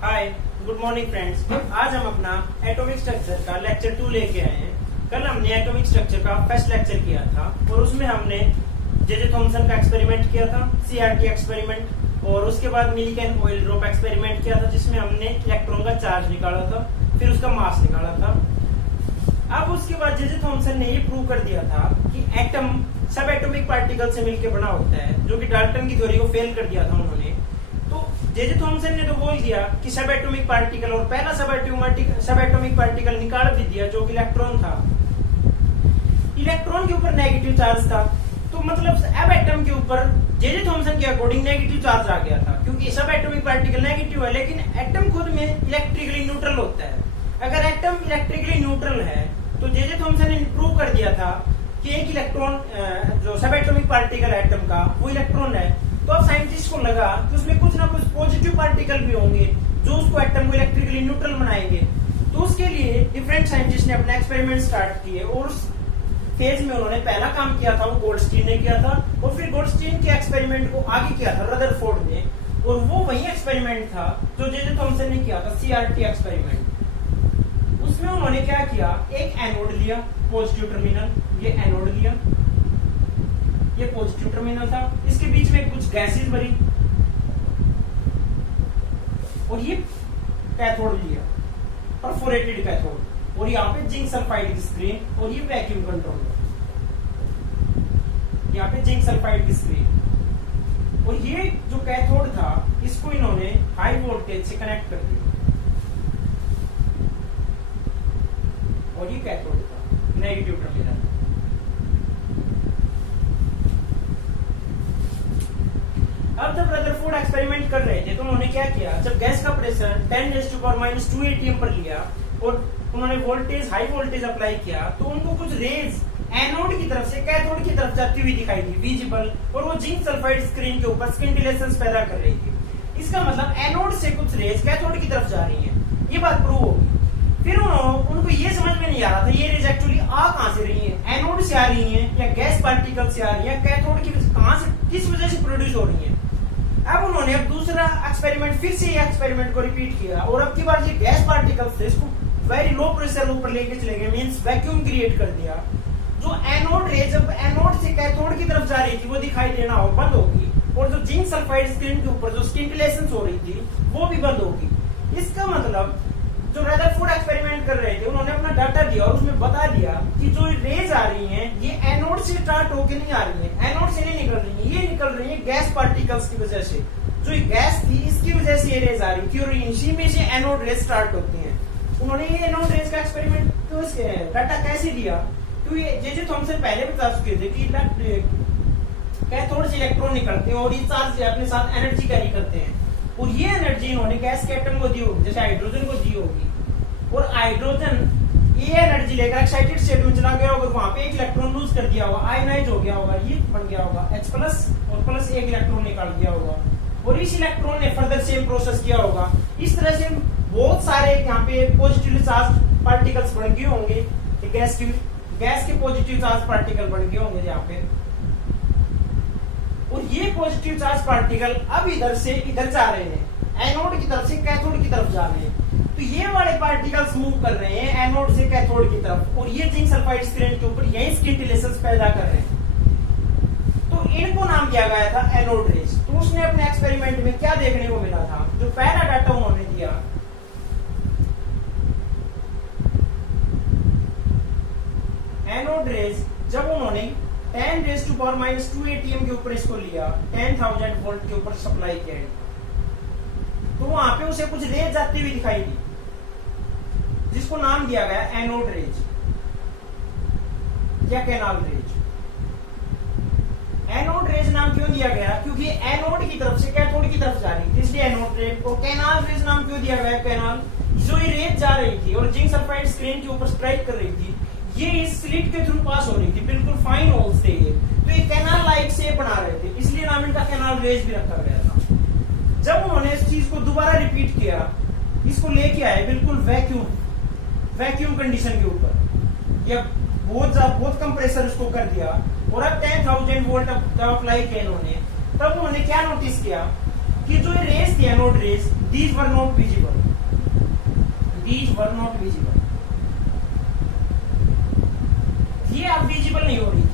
हाय, good morning friends. आज हम अपना एटॉमिक स्ट्रक्चर का लेक्चर 2 लेके आए हैं। कल हमने एटॉमिक स्ट्रक्चर का फर्स्ट लेक्चर किया था और उसमें हमने जे थॉमसन का एक्सपेरिमेंट किया था, सीआरटी एक्सपेरिमेंट, और उसके बाद मिल्किन ऑयल ड्रॉप एक्सपेरिमेंट किया था जिसमें हमने इलेक्ट्रॉन का चार्ज निकाला था, फिर उसका मास निकाला था। अब उसके बाद जे थॉमसन ने ये प्रूव कर दिया था कि एटम सब एटॉमिक पार्टिकल से मिलकर बना होता है, जो कि डाल्टन की थ्योरी को फेल कर दिया था उन्होंने। तो जे थॉमसन ने तो बोल दिया कि सब एटॉमिक पार्टिकल, और पहला सब एटॉमिक पार्टिकल निकाल भी दिया जो कि इलेक्ट्रॉन था। इलेक्ट्रॉन के ऊपर नेगेटिव चार्ज था, तो मतलब अब एटम के ऊपर जे थॉमसन के अकॉर्डिंग नेगेटिव चार्ज आ गया था, क्योंकि सब एटॉमिक पार्टिकल नेगेटिव है, लेकिन एटम खुद में इलेक्ट्रिकली न्यूट्रल होता है। अगर एटम इलेक्ट्रिकली न्यूट्रल है तो जे थॉमसन ने प्रूव कर दिया था कि एक इलेक्ट्रॉन जो सब एटॉमिक पार्टिकल एटम का वो इलेक्ट्रॉन है। तो अब साइंटिस्ट को लगा कि उसमें कुछ ना कुछ पॉजिटिव पार्टिकल भी होंगे जो उसको एटम को इलेक्ट्रिकली न्यूट्रल बनाएंगे। तो उसके लिए डिफरेंट साइंटिस्ट ने अपने एक्सपेरिमेंट स्टार्ट किए, और उस फेज में उन्होंने पहला काम किया था वो गोल्डस्टीन ने किया था, और फिर गोल्डस्टीन के एक्सपेरिमेंट को आगे किया था रदरफोर्ड ने, और वो वही एक्सपेरिमेंट था जो जे थॉमसन ने किया था, सीआरटी एक्सपेरिमेंट। उसमें उन्होंने क्या किया, एक एनोड लिया, पॉजिटिव टर्मिनल, ये एनोड लिया, ये पॉजिटिव टर्मिनल था, इसके बीच में कुछ गैसेस भरी, और ये कैथोड लिया, परफोरेटेड कैथोड, और यहाँ पे जिंक सल्फाइड की स्क्रीन, और ये वैक्यूम कंट्रोलर, यहाँ पे जिंक सल्फाइड की स्क्रीन। और ये जो कैथोड था इसको इन्होंने हाई वोल्टेज से कनेक्ट कर दिया, और ये कैथोड था नेगेटिव टर्मिनल। अब जब रदरफोर्ड एक्सपेरिमेंट कर रहे थे तो उन्होंने क्या किया, जब गैस का प्रेशर 10⁻² atm पर लिया और उन्होंने वोल्टेज हाई वोल्टेज अप्लाई किया, तो उनको कुछ रेज एनोड की तरफ से कैथोड की तरफ जाती हुई दिखाई दी, विजिबल, और वो जिंक सल्फाइड स्क्रीन के ऊपर स्किंटिलेशंस पैदा कर रही थी। इसका मतलब एनोड से कुछ रेज कैथोड की तरफ जा रही है, ये बात प्रूव होगी। फिर उनको ये समझ में नहीं आ रहा था ये रेज एक्चुअली आ कहां से रही है, एनोड से आ रही है या गैस पार्टिकल से आ रही है, कैथोड की कहां से, किस वजह से प्रोड्यूस हो रही है। अब उन्होंने अब दूसरा एक्सपेरिमेंट, फिर से ये एक्सपेरिमेंट को रिपीट किया, और अब की बार ये गैस पार्टिकल्स थे इसको वेरी लो प्रेशर ऊपर लेके चले गए, मींस वैक्यूम क्रिएट कर दिया। जो एनोड रे जब एनोड से कैथोड की तरफ जा रही थी वो दिखाई देना हो बंद होगी, और जो जिंक सल्फाइड स्क्रीन के ऊपर जो स्किंटिलेशंस हो रही थी वो भी बंद होगी। इसका मतलब जो रदरफोर्ड एक्सपेरिमेंट कर रहे थे उन्होंने अपना डाटा दिया और उसमें बता दिया कि जो रेज आ रही हैं ये एनोड से स्टार्ट होके नहीं आ रही है, एनोड से नहीं निकल रही है, ये निकल रही है गैस पार्टिकल्स की वजह से। जो गैस थी इसकी वजह से ये रेज आ रही थी, और इसी में से एनोड रेज स्टार्ट होती हैं। उन्होंने ये एनोड रेज का एक्सपेरिमेंट तो डाटा कैसे दिया, क्योंकि जे थॉमसन पहले बता चुके थे कि कैथोड से इलेक्ट्रॉन निकलते हैं और ये चार्ज अपने साथ एनर्जी कैरी करते हैं, और ये एनर्जी इन्होंने गैस के एटम को दी होगी, जैसे हाइड्रोजन को दी होगी, और हाइड्रोजन ये एनर्जी लेकर एक्साइटेड स्टेट में चला गया होगा, वहां पे एक इलेक्ट्रॉन लूज कर दिया होगा, आयनाइज हो गया होगा, ये बन गया होगा H+ और प्लस एक इलेक्ट्रॉन निकाल दिया होगा, और इस इलेक्ट्रॉन ने फर्दर सेम प्रोसेस किया होगा। इस तरह से बहुत सारे यहाँ पे पॉजिटिवली चार्ज पार्टिकल्स बन गए होंगे, गैस के पॉजिटिव चार्ज पार्टिकल बन गए होंगे यहाँ पे, और ये पॉजिटिव चार्ज पार्टिकल अब इधर से इधर जा रहे हैं, एनोड की तरफ से कैथोड की तरफ जा रहे हैं। तो ये वाले पार्टिकल्स मूव कर रहे हैं एनोड से कैथोड की तरफ, और ये जिंक सल्फाइड स्क्रीन के ऊपर यही स्किंटिलेशंस पैदा कर रहे हैं। तो इनको नाम दिया गया था एनोड रेज। तो उसने अपने एक्सपेरिमेंट में क्या देखने को मिला था, जो पहला डाटा उन्होंने दिया, एनोड रेज जब उन्होंने 10⁻² atm के ऊपर इसको लिया, 10,000 वोल्ट के ऊपर सप्लाई किया, तो वहां पे उसे कुछ रेज आती हुई दिखाई दी, जिसको नाम दिया गया एनोड रेज या कैनाल रेज। एनोड रेज नाम क्यों दिया गया, क्योंकि एनोड की तरफ से कैथोड की तरफ जा रही थी, इसलिए एनोड रेज। और कैनाल रेज नाम क्यों दिया गया, कैनाल, जो ये रेज जा रही थी और जिंक सल्फाइड स्क्रीन के ऊपर स्ट्राइक कर रही थी, ये इस स्लिट के थ्रू पास हो रही थी, बिल्कुल फाइन होल्स थे ये, तो ये कैनाल लाइक शेप बना रहे थे, इसलिए नाम इनका कैनाल रेज भी रखा गया था। जब उन्होंने इस चीज को दोबारा रिपीट किया, इसको लेके आए बिल्कुल वैक्यूम कंडीशन के ऊपर, या बहुत कम प्रेशर उसको कर दिया, और अब 10,000 वोल्ट जब अप्लाई किया इन्होंने, तब उन्होंने क्या नोटिस किया कि जो ये रेज थी anode rays, these were not visible, these were not visible, ये अब विजिबल नहीं हो रही थी।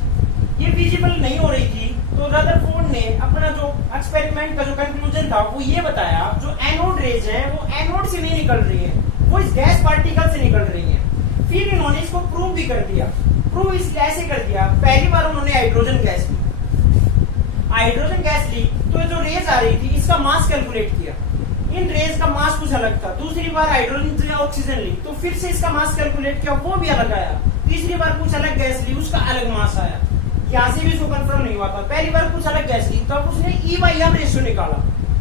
ये विजिबल नहीं हो रही थी तो रदरफोर्ड ने अपना जो एक्सपेरिमेंट का जो कंक्लूजन था वो ये बताया, जो एनोड रेज है वो एनोड से नहीं निकल रही है, वो इस गैस पार्टिकल से निकल रही है। फिर इन्होंने इसको प्रूव भी कर दिया। प्रूव इस ऐसे कर दिया, पहली बार उन्होंने हाइड्रोजन गैस ली, हाइड्रोजन गैस ली तो जो रेज आ रही थी इसका मास कैलकुलेट किया, इन रेज का मास कुछ अलग था। दूसरी बार हाइड्रोजन या ऑक्सीजन ली तो फिर से इसका मास कैलकुलेट किया, वो भी अलग आया। तीसरी बार कुछ अलग गैस ली, उसका अलग मास आया। यहाँ से भी इसको कंफर्म नहीं हुआ था। पहली बार कुछ अलग गैस ली तब उसने E/m रेशियो निकाला,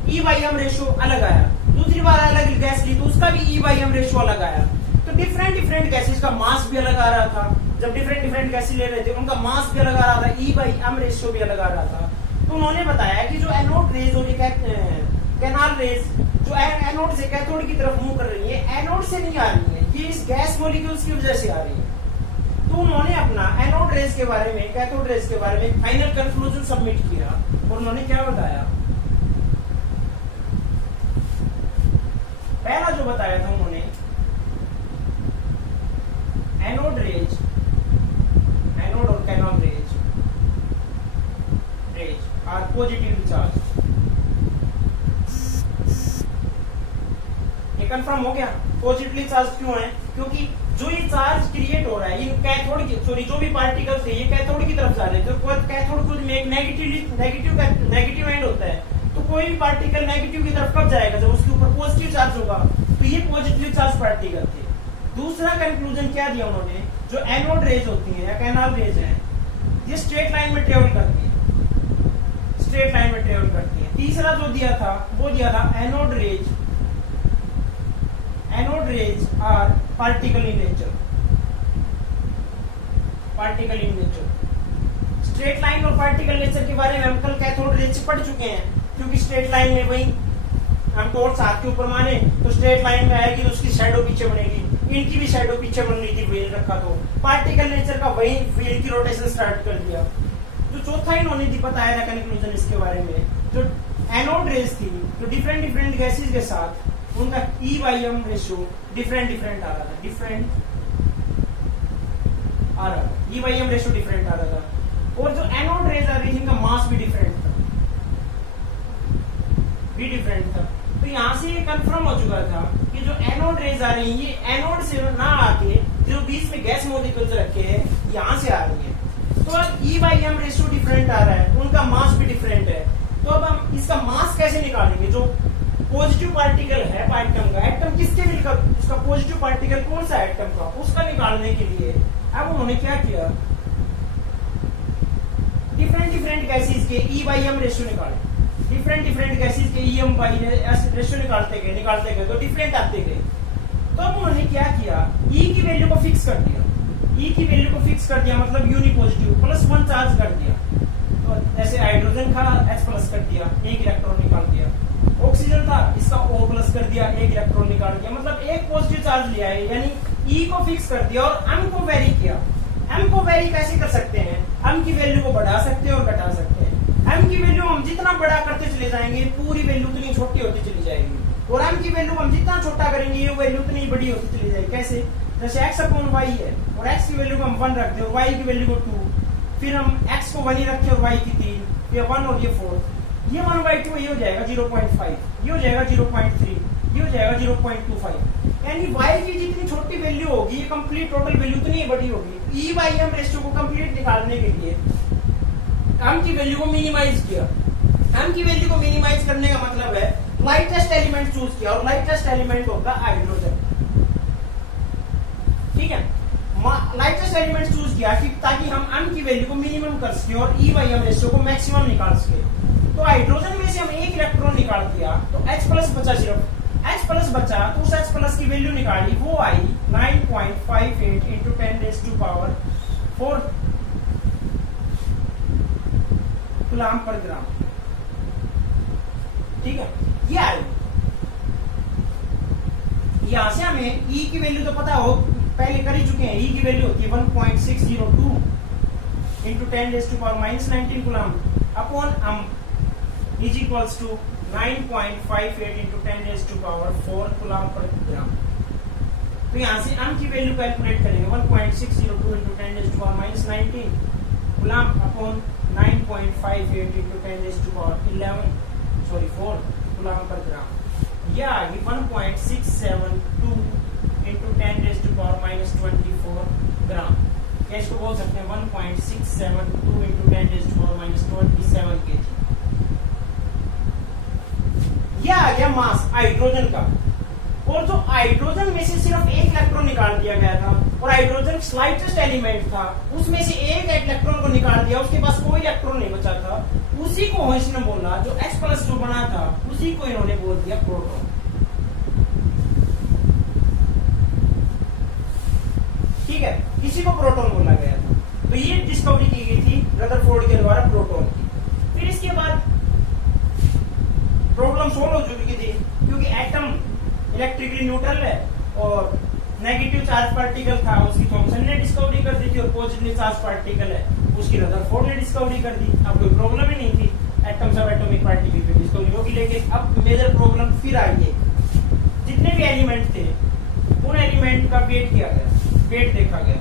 E/m रेशियो अलग आया। दूसरी बार अलग गैस ली तो उसका भी E/m रेशियो अलग आया। तो डिफरेंट गैसेस का मास भी अलग आ रहा था। जब डिफरेंट गैसेस ले रहे थे उनका मास भी अलग आ रहा था, E/m रेशियो भी अलग आ रहा था। तो उन्होंने बताया कि जो एनोड रेज और कैनाल रेज जो एनोड से कैथोड की तरफ मूव कर रही है, एनोड से नहीं आ रही है, ये इस गैस मॉलिक्यूल्स की वजह से आ रही है। तो उन्होंने अपना एनोड रेज के बारे में, कैथोड रेज के बारे में फाइनल कंक्लूजन सबमिट किया और उन्होंने क्या बताया, पहला जो बताया था उन्होंने, एनोड रेज, एनोड और cathode rays are positively charge. ये कंफर्म हो गया पॉजिटिवली चार्ज क्यों है, क्योंकि जो ये चार्ज क्रिएट हो रहा है ये कैथोड की, सॉरी जो भी पार्टिकल्स है ये कैथोड की तरफ जा रहे हैं। तो कैथोड खुद में एक नेगेटिव एंड होता है, तो कोई भी पार्टिकल नेगेटिव की तरफ कब जाएगा, जब उसके ऊपर पॉजिटिव चार्ज होगा। तो ये पॉजिटिव चार्ज पार्टिकल थे। दूसरा कंक्लूजन क्या दिया उन्होंने, जो एनोड रेज होती है या कैनाल रेज है ये स्ट्रेट लाइन में ट्रेवल करती है, स्ट्रेट लाइन में ट्रेवल करती है। तीसरा जो दिया था वो दिया था anode rays are particle in nature, particle in nature. Straight line और पार्टिकल नेचर के बारे में हम कल कैथोड रेज से पढ़ चुके हैं, क्योंकि स्ट्रेट लाइन में वही हम टॉर्च हाथ के ऊपर माने तो स्ट्रेट लाइन में आएगी तो उसकी शैडो पीछे बनेगी, इनकी भी शैडो पीछे बन रही थी व्हील रखा तो। पार्टिकल नेचर का वही व्हील की रोटेशन स्टार्ट कर दिया। जो चौथा इन्होंने बताया था कंक्लूजन इसके बारे में, जो एनोड रेज थी जो डिफरेंट गैसेस के साथ उनका E/m रेशियो डिफरेंट आ रहा था, E/m रेशियो डिफरेंट आ रहा था। और जो एनोड रेज आ रही थी इनका मास भी डिफरेंट था। तो यहाँ से ये कंफर्म हो चुका था कि जो एनोड रेज आ रही है ये एनोड से ना आके जो बीच में गैस मॉलिक्यूल्स रखे हैं यहाँ से आ रही है। तो अब E/m रेशियो डिफरेंट आ रहा है, उनका मास भी डिफरेंट है। तो अब हम इसका मास कैसे निकालेंगे, जो पॉजिटिव पार्टिकल है एटम का, एटम किसके मिलकर, उसका पॉजिटिव पार्टिकल कौन सा एटम का, उसका निकालने के लिए अब उन्होंने क्या किया, डिफरेंट गैसेस के E/m रेशियो निकाले। डिफरेंट गैसेस के E/m रेशियो निकालते गए तो डिफरेंट आते गए। तो अब उन्होंने क्या किया, E की वैल्यू को फिक्स कर दिया, E की वैल्यू को फिक्स कर दिया, मतलब यूनिपॉजिटिव +1 चार्ज कर दिया। तो जैसे हाइड्रोजन का H+ कर दिया, एक इलेक्ट्रॉन निकाल दिया। ऑक्सीजन था, इसका O+ कर दिया, एक इलेक्ट्रॉन निकाल दिया, मतलब एक पॉजिटिव चार्ज लिया है। यानी E को फिक्स कर दिया और m को वेरी किया। m को वेरी कैसे कर सकते हैं, m की वैल्यू को बढ़ा सकते हैं और घटा सकते हैं। m की वैल्यू हम जितना बड़ा करते चले जाएंगे पूरी वैल्यू उतनी छोटी होती चली जाएगी, और m की वैल्यू हम जितना छोटा करेंगे ये वैल्यू उतनी बड़ी होती चली जाएगी। कैसे, जैसे x/y है और x की वैल्यू को हम 1 रखते हैं और y की वैल्यू को 2, फिर हम x को 1 ही रखते हैं और y की 3, ये 1 और ये 4, ये 1/2 ये हो जाएगा 0.5, ये हो जाएगा 0.3, ये हो जाएगा 0.25। यानी y की जितनी छोटी वैल्यू होगी ये कंप्लीट टोटल वैल्यू उतनी बड़ी होगी। E/m रेशियो को कंप्लीट निकालने के लिए m की वैल्यू को मिनिमाइज किया। m की वैल्यू को मिनिमाइज करने का मतलब है लाइटेस्ट एलिमेंट चूज किया, और लाइटेस्ट एलिमेंट होगा हाइड्रोजन। ठीक है, लाइटेस्ट एलिमेंट चूज किया कि ताकि हम m की वैल्यू को मिनिमम कर सके और E/m रेशियो को मैक्सिमम निकाल सके। तो हाइड्रोजन में से हम एक इलेक्ट्रॉन निकाल दिया तो H+ बचा, सिर्फ H+ बचा, तो उस H+ की वैल्यू निकाली, वो आई 9.58 × 10⁴ कूलम पर ग्राम। ठीक है, ये आई। यहां से हमें E की वैल्यू तो पता हो, पहले कर ही चुके हैं। E की वैल्यू होती है 1.602 × 10⁻⁻19 coulomb upon m। Is equals to 9.58 into 10⁴ coulomb per gram. तो यहाँ से m की वैल्यू कैलकुलेट करेंगे 1.602 into 10⁻19 coulomb upon 9.58 into 4 coulomb per gram. या आगे 1.672 इंटू 10⁻24 ग्राम। क्या इसको बोल सकते हैं 1.672 इंटू 10⁻27 kg। यह आ गया मास हाइड्रोजन का। और जो हाइड्रोजन में से सिर्फ एक इलेक्ट्रॉन निकाल दिया गया था और हाइड्रोजन स्लाइटेस्ट एलिमेंट था, उसमें से एक इलेक्ट्रॉन को निकाल दिया, उसके पास कोई इलेक्ट्रॉन नहीं बचा था, उसी को इसने बोला, जो H+ जो बना था उसी को इन्होंने बोल दिया प्रोटॉन। ठीक है, इसी को प्रोटॉन बोला गया था। तो ये डिस्कवरी की गई थी रदरफोर्ड के द्वारा प्रोटॉन की। फिर इसके बाद प्रॉब्लम सोल्व हो चुकी थी, क्योंकि एटम इलेक्ट्रिकली न्यूट्रल है और नेगेटिव चार्ज पार्टिकल था उसकी थॉमसन ने डिस्कवरी कर दी थी, और पॉजिटिव चार्ज पार्टिकल है उसकी रदरफोर्ड ने डिस्कवरी कर दी। अब कोई प्रॉब्लम ही नहीं थी, एटम सब एटॉमिक पार्टिकल की डिस्कवरी होगी। लेकिन अब मेजर प्रॉब्लम फिर आई है, जितने भी एलिमेंट थे उन एलिमेंट का वेट किया गया, वेट देखा गया।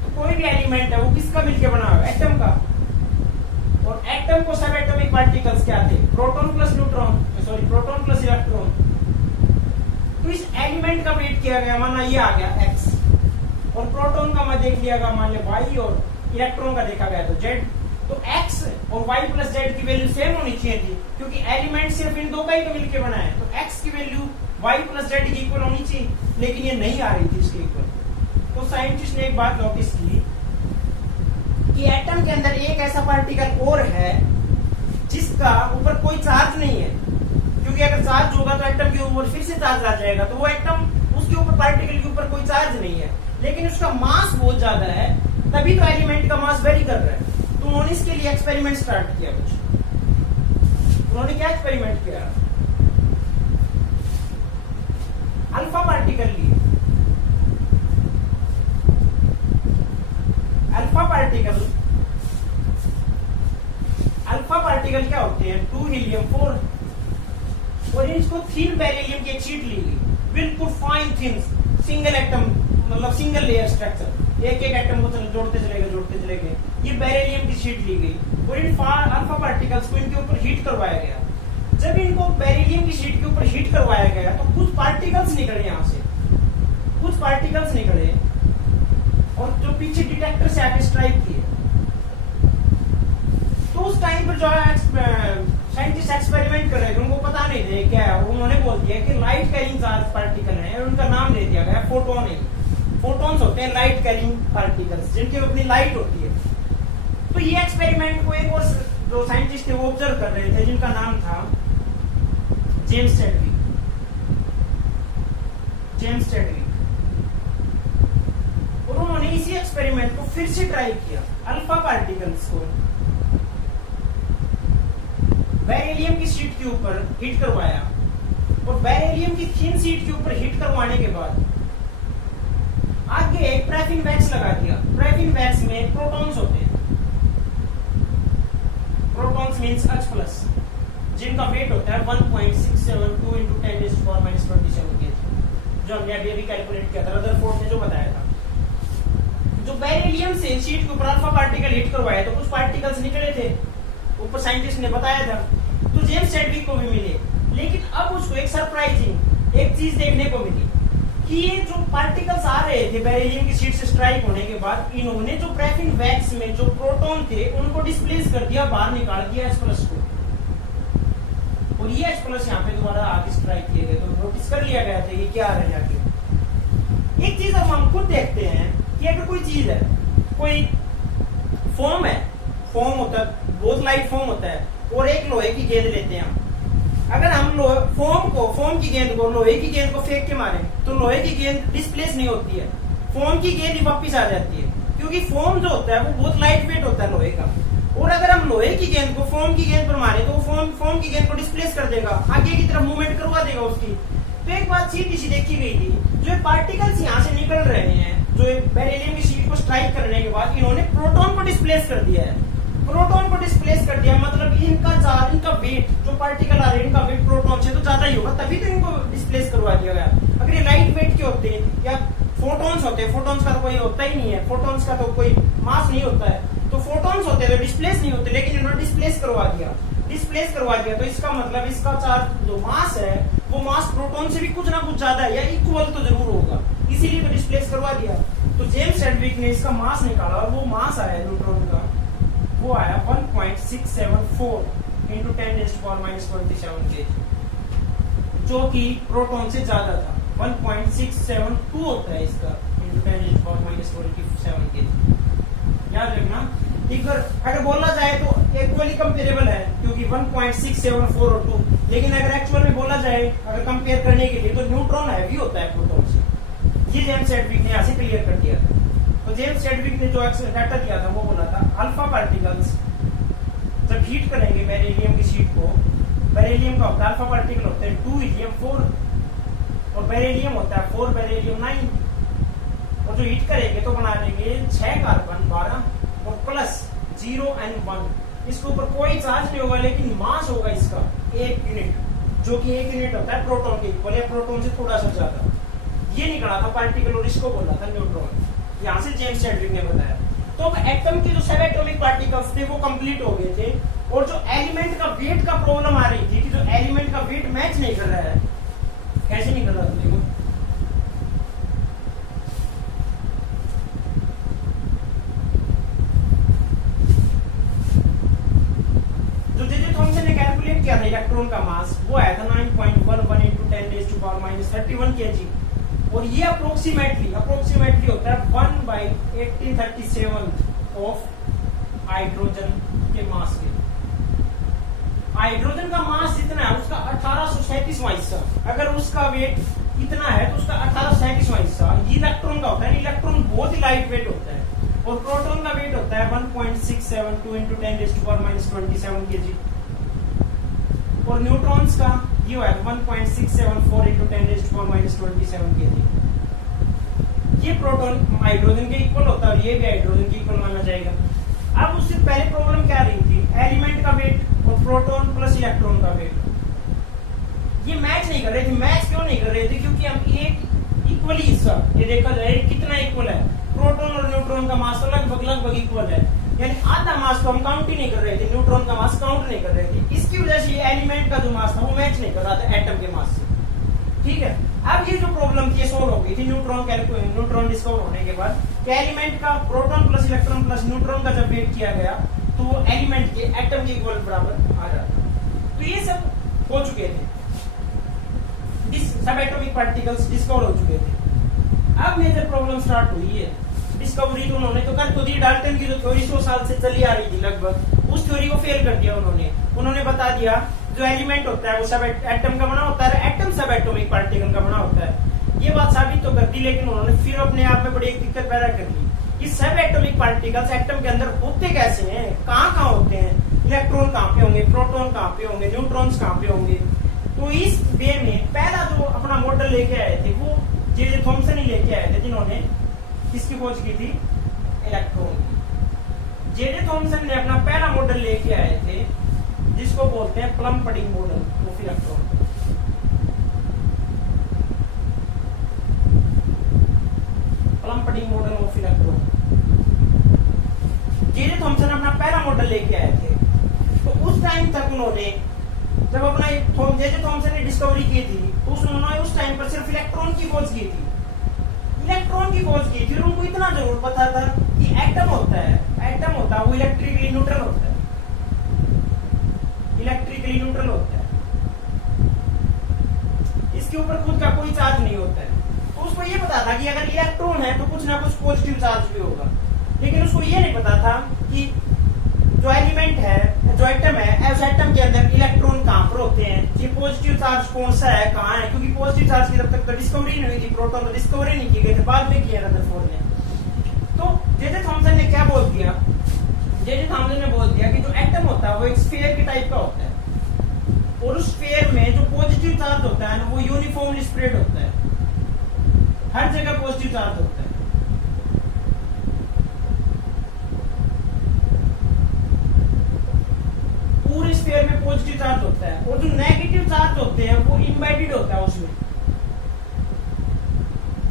तो कोई भी एलिमेंट है वो किसका मिलकर बना हुआ, एटम का। और एटम को सब एटॉमिक पार्टिकल्स क्या थे, proton plus neutron, sorry proton plus electron. तो इस एलिमेंट का वेट किया गया, माना ये आ गया x, और प्रोटॉन का मैं देख लिया गया मान ले y, और इलेक्ट्रॉन का देखा गया तो z। तो x और y प्लस z की वैल्यू सेम होनी चाहिए थी, क्योंकि एलिमेंट सिर्फ इन दो का ही तो मिलकर बना है। तो x की वैल्यू y प्लस z की इक्वल होनी चाहिए, लेकिन ये नहीं आ रही थी इसके इक्वल। तो साइंटिस्ट ने एक बात नोटिस की कि एटम के अंदर एक ऐसा पार्टिकल और है जिसका ऊपर कोई चार्ज नहीं है, क्योंकि अगर चार्ज होगा तो एटम के ऊपर फिर से चार्ज आ जाएगा। तो वो एटम, उसके ऊपर पार्टिकल के ऊपर कोई चार्ज नहीं है, लेकिन उसका मास बहुत ज्यादा है, तभी तो एलिमेंट का मास वेरी कर रहा है। तो उन्होंने इसके लिए एक्सपेरिमेंट स्टार्ट किया। कुछ उन्होंने क्या एक्सपेरिमेंट किया, अल्फा पार्टिकल लिए। अल्फा पार्टिकल क्या होते हैं, 2 हीलियम 4, और इसको थिन बेरिलियम की एक शीट ली गई, बिल्कुल फाइन थिन सिंगल एटम, मतलब सिंगल लेयर स्ट्रक्चर, एक एक एटम को जोड़ते चले गए। ये बेरिलियम की शीट ली गई और इन अल्फा पार्टिकल्स को इनके ऊपर हीट करवाया गया। जब इनको बेरिलियम की शीट के ऊपर हीट करवाया गया तो कुछ पार्टिकल्स निकले, यहाँ से कुछ पार्टिकल्स निकले, और जो पीछे डिटेक्टर से आके स्ट्राइक किए। तो उस टाइम पर जो साइंटिस्ट एक्सपेरिमेंट कर रहे थे, उनको पता नहीं थे क्या है, उन्होंने बोल दिया कि लाइट कैरिंग चार्ज पार्टिकल है, और उनका नाम दे दिया गया फोटोन है। फोटॉन्स होते हैं लाइट कैरिंग पार्टिकल्स, जिनकी अपनी लाइट होती है। तो ये एक्सपेरिमेंट को एक और जो साइंटिस्ट थे वो ऑब्जर्व कर रहे थे, जिनका नाम था जेम्स चैडविक। और उन्होंने इसी एक्सपेरिमेंट को फिर से ट्राई किया, अल्फा पार्टिकल्स को बेरिलियम की शीट के ऊपर हीट करवाया, और बेरिलियम की थिन शीट के ऊपर हीट करवाने के बाद आगे एक पैराफिन वैक्स लगा दिया। पैराफिन वैक्स में प्रोटॉन्स होते हैं, प्रोटॉन्स मींस H+, जिनका वेट होता है 1.672 into 10⁻27 kg, जो हमने अभी कैलकुलेट किया था, रदरफोर्ड ने जो बताया था। जो बेरिलियम से शीट के ऊपर अल्फा पार्टिकल हिट करवाए तो कुछ पार्टिकल्स निकले थे, ऊपर साइंटिस्ट ने बताया था, तो जेम्स चैडविक को भी मिले। लेकिन अब उसको एक सरप्राइजिंग एक चीज देखने को मिली कि ये जो पार्टिकल्स आ रहे थे बेरिलियम की शीट से स्ट्राइक होने के बाद, इन्होंने जो पैराफिन वैक्स में जो प्रोटॉन थे उनको डिस्प्लेस कर दिया, बाहर निकाल दिया H+ को, और ये H+ यहाँ पे दोबारा आगे स्ट्राइक किए गए। तो नोटिस कर लिया गया था ये क्या आ रहा है आगे। एक चीज अब हम खुद देखते हैं कि अगर कोई चीज है, कोई फॉर्म है, फॉर्म होता है, बहुत लाइट फॉर्म होता है, और एक लोहे की गेंद लेते हैं हम। अगर हम फॉर्म की गेंद को, लोहे की गेंद को फेंक के मारे तो लोहे की गेंद डिस्प्लेस नहीं होती है, फॉर्म की गेंद वापस आ जाती है, क्योंकि फॉर्म जो होता है वो बहुत लाइट वेट होता है लोहे का। और अगर हम लोहे की गेंद को फॉर्म की गेंद पर मारे तो फॉर्म की गेंद को डिस्प्लेस कर देगा, आगे की तरफ मूवमेंट करवा देगा उसकी। तो एक बात सीधी सी देखी गई थी, जो पार्टिकल्स यहाँ से निकल रहे हैं, जो बेरिलियम की शीट को स्ट्राइक करने के बाद इन्होंने प्रोटॉन को डिस्प्लेस कर दिया है। प्रोटॉन को डिस्प्लेस कर दिया मतलब इनका चार्ज, इनका वेट ज्यादा ही होगा, तभी तो इनको डिस्प्लेस करवा दिया गया। अगर ये लाइट वेट के होते या फोटॉन्स होते, फोटॉन्स का तो कोई होता ही नहीं है, फोटॉन्स का तो कोई मास नहीं होता है, तो फोटॉन्स होते तो डिस्प्लेस नहीं होते, लेकिन इन्होंने डिस्प्लेस करवा दिया। डिस्प्लेस करवा दिया तो इसका मतलब इसका चार्ज जो मास है वो मास प्रोटॉन से भी कुछ ना कुछ ज्यादा है या इक्वल तो जरूर होगा, इसीलिए तो डिस्प्लेस करवा दिया। तो जेम्स चैडविक ने इसका मास निकाला और वो मास आया न्यूट्रॉन का, वो आया 1.674 इंटू 10⁻⁻27 के, जो कि प्रोटॉन से ज्यादा था। 1.672 होता है इसका इंटू 10⁻⁻27 के। याद रखना, अगर बोला जाए तो इक्वली कंपेरेबल है क्योंकि 1.674 और 2, लेकिन अगर एक्चुअल में बोला जाए अगर कंपेयर करने के लिए तो न्यूट्रॉन हैवी होता है प्रोटॉन से। ये जेम्स चैडविक ने यहाँ से क्लियर कर दिया था। तो जेम्स चैडविक ने जो डाटा दिया था वो बोला था अल्फा पार्टिकल्स जब हीट करेंगे बेरिलियम की शीट को, बेरिलियम का होता है अल्फा पार्टिकल होते हैं 2 हीलियम 4 और बेरिलियम होता है 4 बेरिलियम 9, और जो हीट करेंगे तो बना देंगे 6 कार्बन 12 और प्लस 0 and 1। इसके ऊपर कोई चार्ज नहीं होगा, लेकिन मास होगा इसका 1 यूनिट, जो कि 1 यूनिट होता है प्रोटॉन के इक्वल या प्रोटॉन से थोड़ा सा ज्यादा। ये निकला था पार्टिकल और इसको बोला था न्यूट्रॉन, यहाँ से जेम्स चैडविक ने बताया। तो अब एटम के जो सब एटॉमिक पार्टिकल्स थे वो कंप्लीट हो गए थे, और जो एलिमेंट का वेट का प्रॉब्लम आ रही थी कि जो एलिमेंट का वेट मैच नहीं कर रहा है, कैसे नहीं कर रहा था देखो, क्या था इलेक्ट्रॉन का मास, वो आया था 9.11 इंटू 10⁻⁻31 kg, और ये अप्रोक्सीमेटली होता है 1/1837 ऑफ हाइड्रोजन के मास के। हाइड्रोजन का मास जितना है उसका 1837वां हिस्सा, अगर उसका वेट इतना है तो उसका 1837वां हिस्सा ये इलेक्ट्रॉन का होता है। इलेक्ट्रॉन बहुत ही लाइट वेट होता है, और प्रोटॉन का वेट होता है 1.672 इंटू 10⁻⁻27 kg, और न्यूट्रॉन्स का ये है 1.674 इंटू 10⁻⁻27 kg। ये प्रोटॉन हाइड्रोजन के इक्वल होता है और ये भी हाइड्रोजन के इक्वल माना जाएगा। अब उससे पहले प्रॉब्लम क्या रही थी, एलिमेंट का वेट और प्रोटॉन प्लस इलेक्ट्रॉन का वेट ये मैच नहीं कर रहे थे। मैच क्यों नहीं कर रहे थे, क्योंकि हम एक इक्वली हिस्सा, ये देखा जाए कितना इक्वल है, प्रोटॉन और न्यूट्रॉन का मास लगभग इक्वल है, यानी आधा मास को हम काउंट ही नहीं कर रहे थे, न्यूट्रॉन का मास काउंट नहीं कर रहे थे। इसकी वजह से ये एलिमेंट का जो मास था वो मैच नहीं कर रहा था एटम के मास से। ठीक है, अब ये जो प्रॉब्लम थी सोल्व हो गई थी न्यूट्रॉन डिस्कवर होने के बाद कि एलिमेंट का proton plus electron plus neutron का जब वेट किया गया तो वो एलिमेंट के एटम के इक्वल बराबर आ जाता। तो ये सब हो चुके थे, सब एटॉमिक पार्टिकल्स डिस्कवर हो चुके थे। अब मेजर प्रॉब्लम स्टार्ट हुई है। डिस्कवरी तो उन्होंने तो कर तो दी, डाल्टन की जो थ्योरी 100 साल से चली आ रही थी लगभग, उस थ्योरी को फेल कर दिया उन्होंने बता दिया जो एलिमेंट होता है वो सब एटम का बना होता है, एटम सब एटॉमिक पार्टिकल का बना होता है। ये बात साबित तो कर दी, लेकिन उन्होंने फिर अपने आप में बड़ी एक दिक्कत पैदा कर दी कि सब एटॉमिक पार्टिकल्स एटम के अंदर होते कैसे हैं, कहाँ होते हैं, इलेक्ट्रॉन कहाँ पे होंगे, प्रोटॉन कहाँ पे होंगे, न्यूट्रॉन्स कहाँ पे होंगे। तो इस वे में पहला जो अपना मॉडल लेके आए थे वो जे थॉमसन ही लेके आए थे, जिन्होंने किसकी खोज की थी, इलेक्ट्रॉन की। जे थॉमसन ने अपना पहला मॉडल लेके आए थे जिसको बोलते हैं plum pudding model of electron. Plum pudding model of electron J Thomson अपना पहला मॉडल लेके आए थे। तो उस टाइम तक उन्होंने जब अपना जे थॉमसन ने डिस्कवरी की थी तो उन्होंने उस टाइम पर सिर्फ इलेक्ट्रॉन की खोज की थी, फिर उनको इतना जरूर पता था कि एटम होता है वो इलेक्ट्रिकली न्यूट्रल होता है, इसके ऊपर खुद का कोई चार्ज नहीं होता है। तो उसको ये पता था कि अगर इलेक्ट्रॉन है तो कुछ ना कुछ पॉजिटिव चार्ज भी होगा, लेकिन उसको ये नहीं पता था कि जो एलिमेंट है, जो एटम है, उस एटम के अंदर इलेक्ट्रॉन कहाँ पर होते हैं, ये पॉजिटिव चार्ज कौन सा है, कहाँ है, क्योंकि पॉजिटिव चार्ज की जब तक तो डिस्कवरी नहीं हुई थी, प्रोटॉन तो डिस्कवरी नहीं की गई थी, बाद में किया रदरफोर्ड ने। तो जे थॉमसन ने क्या बोल दिया, जे थॉमसन ने बोल दिया कि जो एटम होता है वो एक स्फीयर के टाइप का होता है, और उस स्फीयर में जो पॉजिटिव चार्ज होता है ना वो यूनिफॉर्मली स्प्रेड होता है, हर जगह पॉजिटिव चार्ज होता है। पूरे स्फीयर में पॉजिटिव चार्ज होता है, और जो नेगेटिव चार्ज होते हैं वो इम्बेडेड होता है उसमें।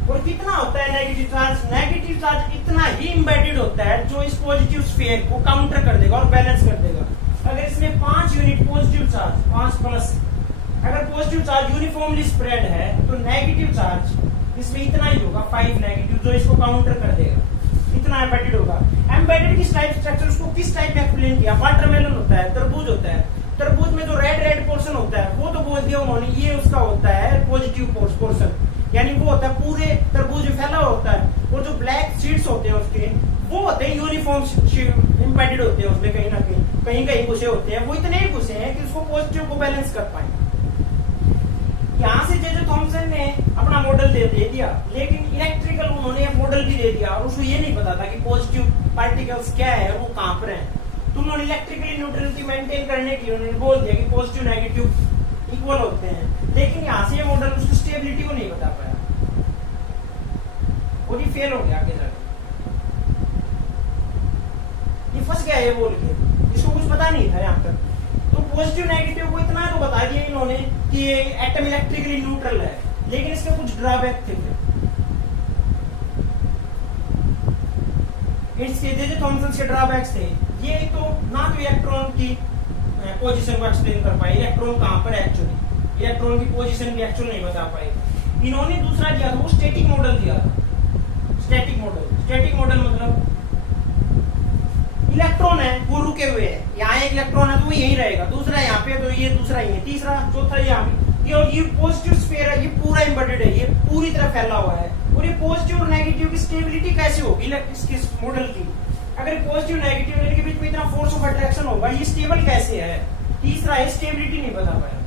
और कितना होता है नेगेटिव चार्ज? नेगेटिव चार्ज इतना ही इम्बेडेड होता है जो इस पॉजिटिव स्फीयर को काउंटर कर देगा और बैलेंस कर देगा। अगर इसमें 5 यूनिट पॉजिटिव चार्ज, 5 प्लस, अगर पॉजिटिव चार्ज यूनिफॉर्मली स्प्रेड है तो नेगेटिव चार्ज इसमें इतना ही होगा, 5 नेगेटिव, जो इसको काउंटर कर देगा, इतना एम्बेडेड होगा। एम्बेडेड किस टाइप स्ट्रक्चर, उसको किस टाइप में एक्सप्लेन किया? वाटरमेलन होता है, तरबूज होता है, तरबूज में जो रेड पोर्शन होता है वो तो बोल दिया उन्होंने, ये उसका होता है पॉजिटिव पोर्शन, यानी वो होता है पूरे तरबूज में फैला होता है। और जो ब्लैक सीड्स होते हैं उसके, वो होते हैं यूनिफॉर्म इम्बेडेड होते हैं उसमें, कहीं ना कहीं घुसे होते हैं, वो इतने ही घुसे हैं कि उसको पॉजिटिव को बैलेंस कर पाए। यहाँ से जे थॉमसन ने अपना मॉडल दे दिया, लेकिन इलेक्ट्रिकल उन्होंने एक मॉडल भी दे दिया और उसको ये नहीं पता था कि पॉजिटिव पार्टिकल्स क्या है, वो कहाँ पर है। तो उन्होंने इलेक्ट्रिकली न्यूट्रलिटी मेंटेन करने के लिए उन्होंने बोल दिया कि पॉजिटिव नेगेटिव इक्वल होते हैं, लेकिन यहाँ से ये मॉडल उसकी स्टेबिलिटी को नहीं बता पाया और ये फेल हो गया आगे जाके, ये फंस गया ये बोल के, इसको कुछ पता नहीं था यहाँ तक। तो पॉजिटिव नेगेटिव को इतना तो बता दिया इन्होंने कि ये एटम इलेक्ट्रिकली न्यूट्रल है, लेकिन इसके कुछ ड्रॉबैक थे। इसके जे थॉमसन के ड्रॉबैक्स थे, ये तो ना तो इलेक्ट्रॉन की पोजीशन को एक्सप्लेन कर पाए, इलेक्ट्रॉन कहाँ पर है एक्चुअली, इलेक्ट्रॉन की पोजीशन भी एक्चुअल नहीं बता पाए। इन्होंने दूसरा दिया था, वो स्टैटिक मॉडल दिया था। स्टैटिक मॉडल मतलब इलेक्ट्रॉन है वो रुके हुए है, यहाँ एक इलेक्ट्रॉन है तो वो यही रहेगा, दूसरा यहाँ पे तो ये दूसरा ही है, तीसरा चौथा यहाँ पे, ये पॉजिटिव स्फीयर है, ये पूरा एम्बेडेड है, ये पूरी तरह फैला हुआ है। और ये पॉजिटिव और नेगेटिव की स्टेबिलिटी कैसे होगी इसके मॉडल की? अगर पॉजिटिव नेगेटिव इनके बीच में इतना फोर्स ऑफ अट्रैक्शन होगा, ये स्टेबल कैसे है? तीसरा है स्टेबिलिटी नहीं बता पाया।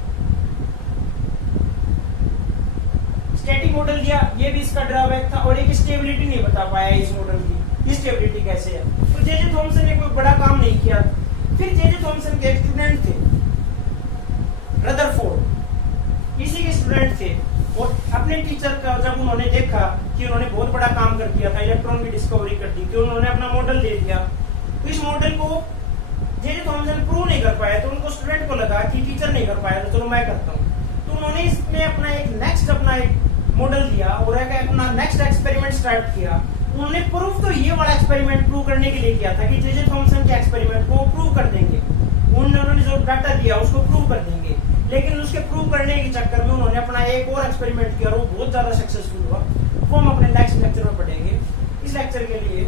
स्टैटिक मॉडल दिया, ये भी इसका ड्रॉबैक था, और एक स्टेबिलिटी नहीं बता पाया इस मॉडल की, स्टेबिलिटी कैसे है। तो जे थॉमसन ने कोई बड़ा काम नहीं किया। फिर जे थॉमसन के एक स्टूडेंट थे रदरफोर्ड, इसी के स्टूडेंट थे, और अपने टीचर का जब उन्होंने देखा कि उन्होंने बहुत बड़ा काम कर दिया था, इलेक्ट्रॉन की डिस्कवरी कर दी, कि उन्होंने अपना मॉडल दे दिया, तो इस मॉडल को जे थॉमसन प्रूव नहीं कर पाया, तो उनको स्टूडेंट को लगा कि टीचर नहीं कर पाया तो चलो मैं करता हूँ। तो उन्होंने इसमें अपना एक मॉडल दिया और अपना नेक्स्ट एक्सपेरिमेंट स्टार्ट किया। उन्होंने प्रूफ तो ये वाला एक्सपेरिमेंट प्रूव करने के लिए किया था कि जे थॉमसन के एक्सपेरिमेंट को प्रूव कर देंगे, उन्होंने जो डाटा दिया उसको प्रूव कर देंगे। लेकिन उसके प्रूव करने के चक्कर में उन्होंने अपना एक और एक्सपेरिमेंट किया और वो बहुत ज्यादा सक्सेसफुल हुआ, वो हम अपने नेक्स्ट लेक्चर में पढ़ेंगे। इस लेक्चर के लिए